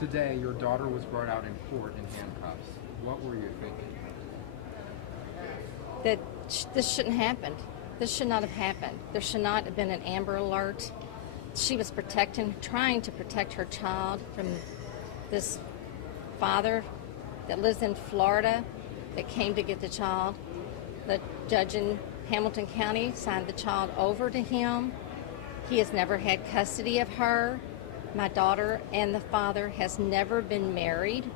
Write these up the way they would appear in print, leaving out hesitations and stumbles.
Today, your daughter was brought out in court in handcuffs. What were you thinking? That this shouldn't happen. This should not have happened. There should not have been an Amber Alert. She was trying to protect her child from this father that lives in Florida that came to get the child. The judge in Hamilton County signed the child over to him. He has never had custody of her. My daughter and the father has never been married.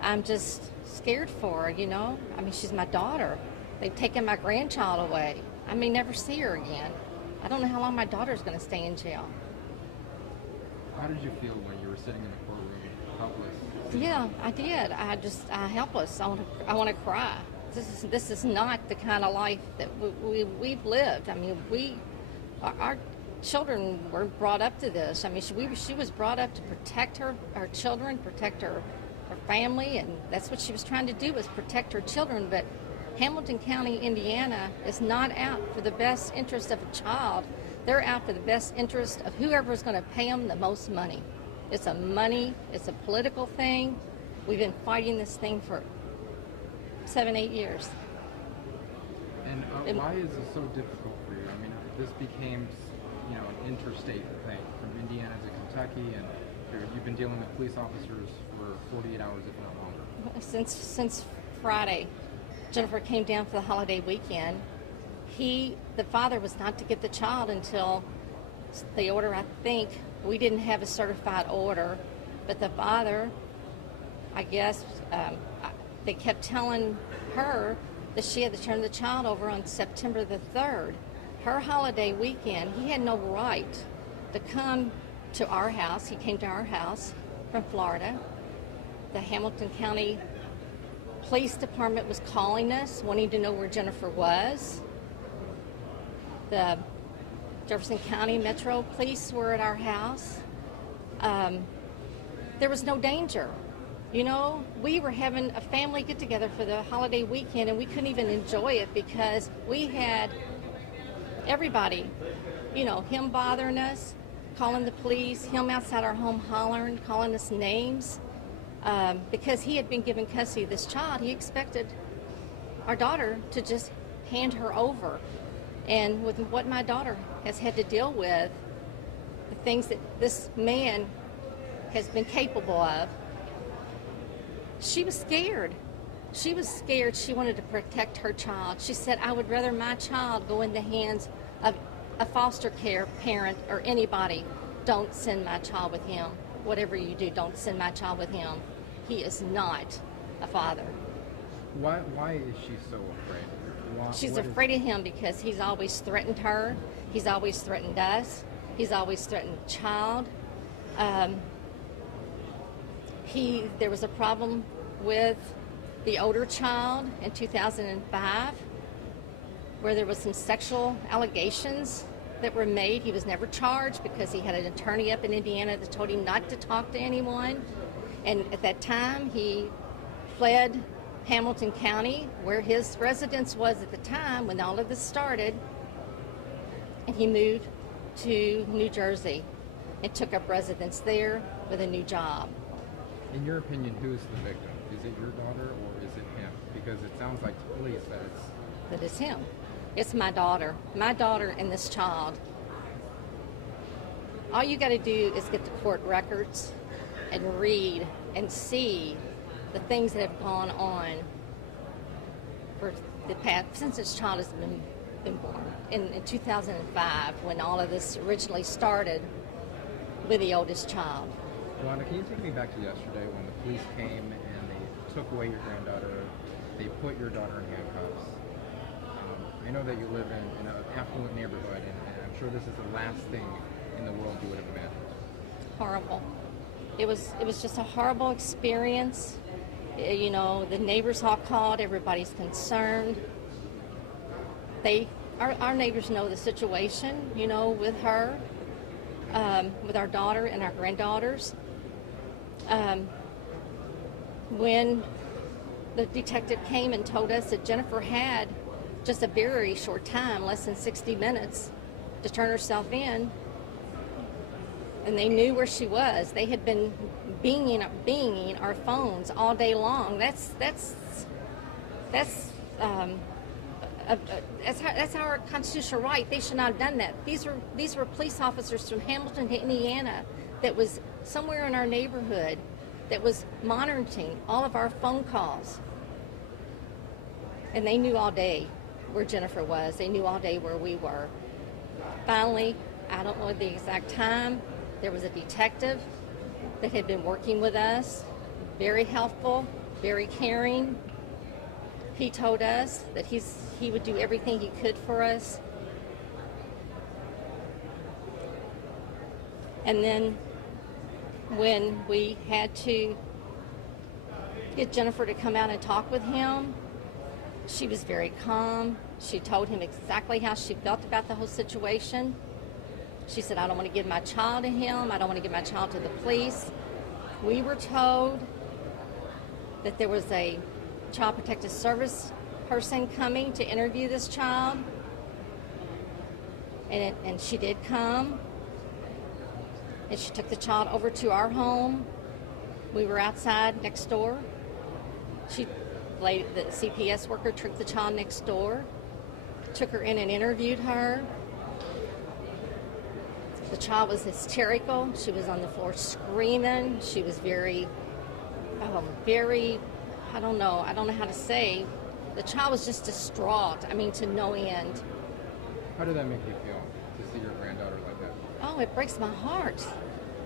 I'm just scared for her, you know? I mean, she's my daughter. They've taken my grandchild away. I may never see her again. I don't know how long my daughter's going to stay in jail. How did you feel when you were sitting in the courtroom, helpless? Yeah, I did. I helpless. I want to cry. This is not the kind of life that we've lived. I mean, our children were brought up to this. I mean, she was brought up to protect her children, protect her family, and that's what she was trying to do, was protect her children. But Hamilton County, Indiana is not out for the best interest of a child. They're out for the best interest of whoever's going to pay them the most money. It's a political thing. We've been fighting this thing for 7-8 years. And why is it so difficult for you? I mean, this became, an interstate thing from Indiana to Kentucky, and you've been dealing with police officers for 48 hours, if not longer. Since Friday, Jennifer came down for the holiday weekend. The father was not to get the child until the order, I think, we didn't have a certified order, but the father, I guess, they kept telling her that she had to turn the child over on September the 3rd. Her holiday weekend, he had no right to come to our house. He came to our house from Florida. The Hamilton County Police Department was calling us, wanting to know where Jennifer was. The Jefferson County Metro Police were at our house. There was no danger. We were having a family get-together for the holiday weekend, and we couldn't even enjoy it because we had everybody, him bothering us, calling the police, him outside our home hollering, calling us names. Because he had been given custody of this child, he expected our daughter to just hand her over. And with what my daughter has had to deal with, the things that this man has been capable of, she was scared. She was scared. She wanted to protect her child. She said, I would rather my child go in the hands of a foster care parent or anybody. Don't send my child with him. Whatever you do, don't send my child with him. He is not a father. Why is she so afraid? She's afraid of him because he's always threatened her. He's always threatened us. He's always threatened the child. There was a problem with the older child in 2005 where there was some sexual allegations that were made. He was never charged because he had an attorney up in Indiana that told him not to talk to anyone. And at that time, he fled Hamilton County, where his residence was at the time when all of this started, and he moved to New Jersey and took up residence there with a new job. In your opinion, who is the victim? Is it your daughter or is it him? Because it sounds like to police that it's him. It's my daughter. My daughter and this child. All you got to do is get the court records and read and see the things that have gone on for the past, since this child has been born. In 2005, when all of this originally started with the oldest child. Wanda, can you take me back to yesterday when the police came and they took away your granddaughter, they put your daughter in handcuffs? I know that you live in an affluent neighborhood, and I'm sure this is the last thing in the world you would have imagined. Horrible. It was just a horrible experience. The neighbors all called. Everybody's concerned. Our neighbors know the situation, with her, with our daughter and our granddaughters. When the detective came and told us that Jennifer had just a very short time, less than 60 minutes, to turn herself in, and they knew where she was. They had been binging our phones all day long. That's our constitutional right. They should not have done that. These were police officers from Hamilton to Indiana that was somewhere in our neighborhood that was monitoring all of our phone calls. And they knew all day where Jennifer was. They knew all day where we were. Finally, I don't know the exact time, there was a detective that had been working with us, very helpful, very caring. He told us that he would do everything he could for us. And then when we had to get Jennifer to come out and talk with him, she was very calm. She told him exactly how she felt about the whole situation. She said, I don't want to give my child to him. I don't want to give my child to the police. We were told that there was a Child Protective Service person coming to interview this child. And she did come. And she took the child over to our home. We were outside next door. The CPS worker took the child next door, took her in and interviewed her. The child was hysterical. She was on the floor screaming. She was very, I don't know how to say. The child was just distraught, to no end. How did that make you feel to see your granddaughter like that? Oh, it breaks my heart.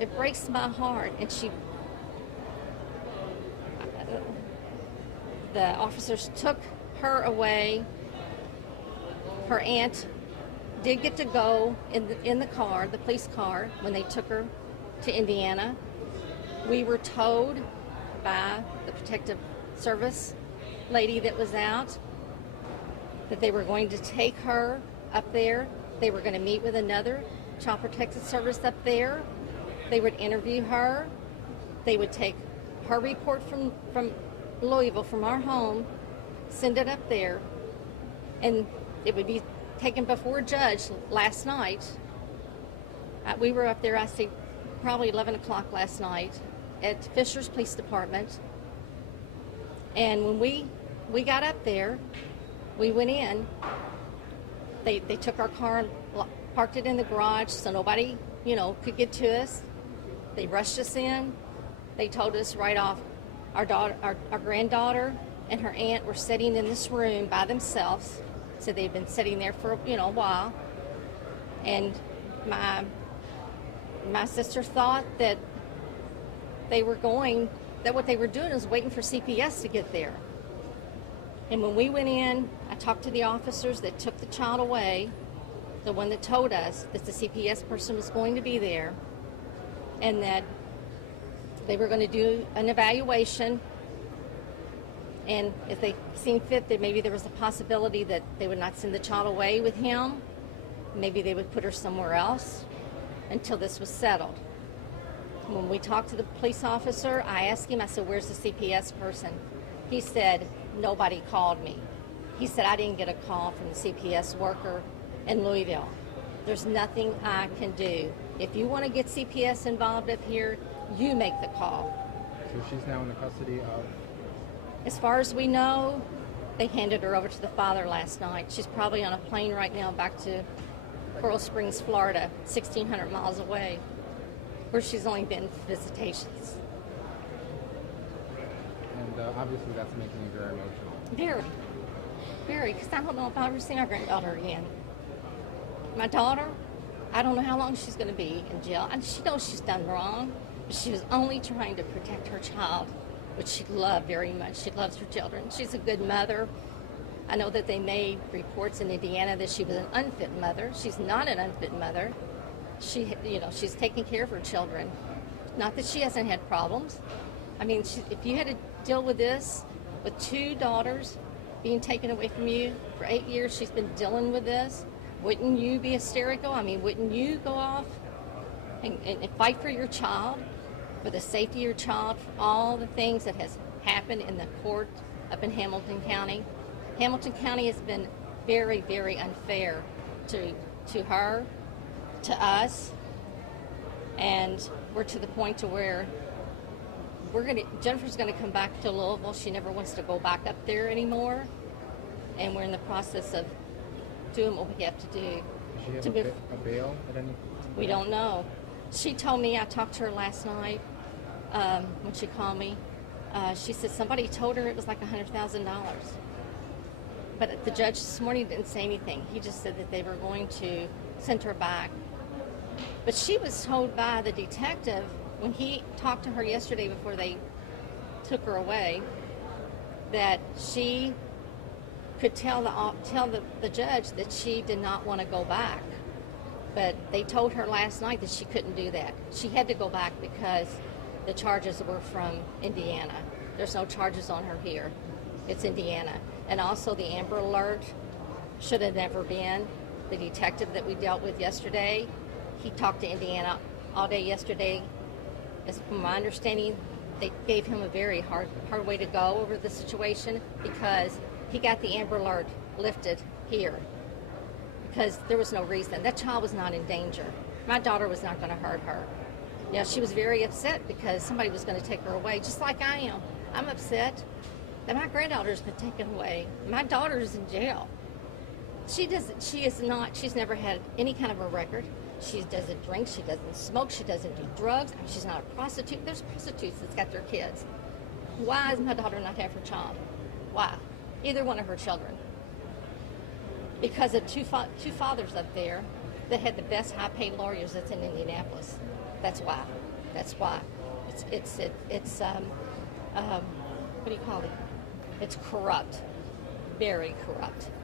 It breaks my heart. And the officers took her away. Her aunt did get to go in the car, the police car, when they took her to Indiana. We were told by the protective service lady that was out that they were going to take her up there. They were going to meet with another Child Protective Service up there. They would interview her. They would take her report from Louisville, from our home, send it up there, and it would be taken before a judge last night. We were up there, I see, probably 11 o'clock last night at Fisher's Police Department. And when we got up there, we went in. They took our car and parked it in the garage so nobody, could get to us. They rushed us in. They told us right off, our granddaughter and her aunt were sitting in this room by themselves. So they've been sitting there for a while. And my sister thought that what they were doing was waiting for CPS to get there. And when we went in, I talked to the officers that took the child away, the one that told us that the CPS person was going to be there, and that they were going to do an evaluation. And if they seemed fit, that maybe there was a possibility that they would not send the child away with him. Maybe they would put her somewhere else until this was settled. When we talked to the police officer, I asked him, I said, where's the CPS person? He said, nobody called me. He said, I didn't get a call from the CPS worker in Louisville. There's nothing I can do. If you want to get CPS involved up here, you make the call. So she's now in the custody of? As far as we know, they handed her over to the father last night. She's probably on a plane right now back to Coral Springs, Florida, 1,600 miles away, where she's only been for visitations. And obviously that's making you very emotional. Very, because I don't know if I'll ever see my granddaughter again. My daughter, I don't know how long she's going to be in jail. And she knows she's done wrong, but she was only trying to protect her child, which she loved very much. She loves her children. She's a good mother. I know that they made reports in Indiana that she was an unfit mother. She's not an unfit mother. She's taking care of her children. Not that she hasn't had problems. If you had to deal with this, with 2 daughters being taken away from you for 8 years, she's been dealing with this. Wouldn't you be hysterical? Wouldn't you go off and fight for your child, for the safety of your child, for all the things that has happened in the court up in Hamilton County? Hamilton County has been very, very unfair to her, to us. And we're to the point to where Jennifer's gonna come back to Louisville. She never wants to go back up there anymore. And we're in the process of doing what we have to do. Does she have a bail at any? We don't know. She told me, I talked to her last night when she called me. She said somebody told her it was like $100,000. But the judge this morning didn't say anything. He just said that they were going to send her back. But she was told by the detective when he talked to her yesterday before they took her away that she could tell the judge that she did not want to go back. But they told her last night that she couldn't do that. She had to go back because the charges were from Indiana. There's no charges on her here. It's Indiana. And also the Amber Alert should have never been. The detective that we dealt with yesterday, he talked to Indiana all day yesterday. As from my understanding, they gave him a very hard way to go over the situation because he got the Amber Alert lifted here because there was no reason. That child was not in danger. My daughter was not going to hurt her. You know, she was very upset because somebody was going to take her away, just like I am. I'm upset that my granddaughter's been taken away. My daughter is in jail. She's never had any kind of a record. She doesn't drink, she doesn't smoke, she doesn't do drugs. I mean, she's not a prostitute. There's prostitutes that's got their kids. Why does my daughter not have her child? Why? Either one of her children. Because of two fathers up there that had the best high-paid lawyers that's in Indianapolis. That's why. That's why. It's what do you call it? It's corrupt. Very corrupt.